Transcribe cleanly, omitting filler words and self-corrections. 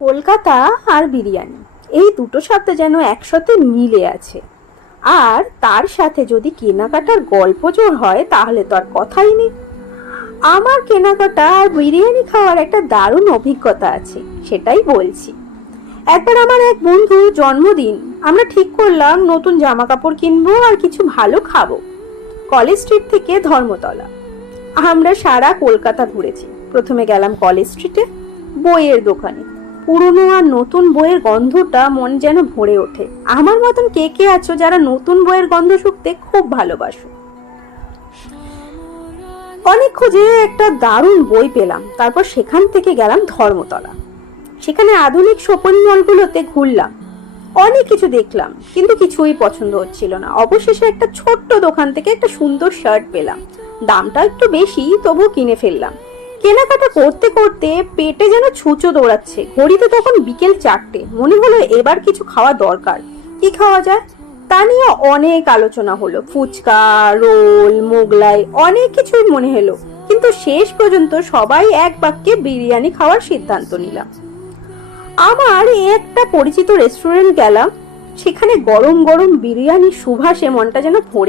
কলকাতা আর বিরিয়ানি এই দুটো শব্দ যেন একসাথে মিলে আছে। আর তার সাথে যদি কেনাকাটার গল্প জোর হয় তাহলে তো আর কথাই নেই। আমার কেনাকাটা আর বিরিয়ানি খাওয়ার একটা দারুণ অভিজ্ঞতা আছে, সেটাই বলছি। একবার আমার এক বন্ধুর জন্মদিন, আমরা ঠিক করলাম নতুন জামা কাপড় কিনবো আর কিছু ভালো খাবো। কলেজ স্ট্রিট থেকে ধর্মতলা আমরা সারা কলকাতা ঘুরেছি। প্রথমে গেলাম কলেজ স্ট্রিটে, বইয়ের দোকানে। পুরনো আর নতুন বইয়ের গন্ধটা মন যেন ভরে ওঠে। আমার মতন কে কে আছো যারা নতুন বইয়ের গন্ধ শুকতে খুব ভালোবাসো? অনেক খুঁজে একটা দারুণ বই পেলাম। তারপর সেখান থেকে গেলাম ধর্মতলা। সেখানে আধুনিক শপিং মলগুলোতে ঘুরলাম, অনেক কিছু দেখলাম, কিন্তু কিছুই পছন্দ হচ্ছিল না। অবশেষে একটা ছোট্ট দোকান থেকে একটা সুন্দর শার্ট পেলাম। দামটা একটু বেশি, তবুও কিনে ফেললাম। কেনাকাটা করতে করতে পেটে যেন ছুঁচো দৌড়াচ্ছে। ঘড়িতে তখন বিকেল 4টে। মনে হলো এবার কিছু খাওয়া দরকার। কি খাওয়া যায় তা নিয়ে অনেক আলোচনা হলো। ফুচকা, রোল, মোগলাই, অনেক কিছুই মনে হলো, কিন্তু শেষ পর্যন্ত সবাই এক বাক্যে বিরিয়ানি খাওয়ার সিদ্ধান্ত নিলাম। আমার একটা পরিচিত রেস্টুরেন্ট গেলাম, সেখানে গরম গরম বিরিয়ানির সুবাসে মনটা যেন ভরে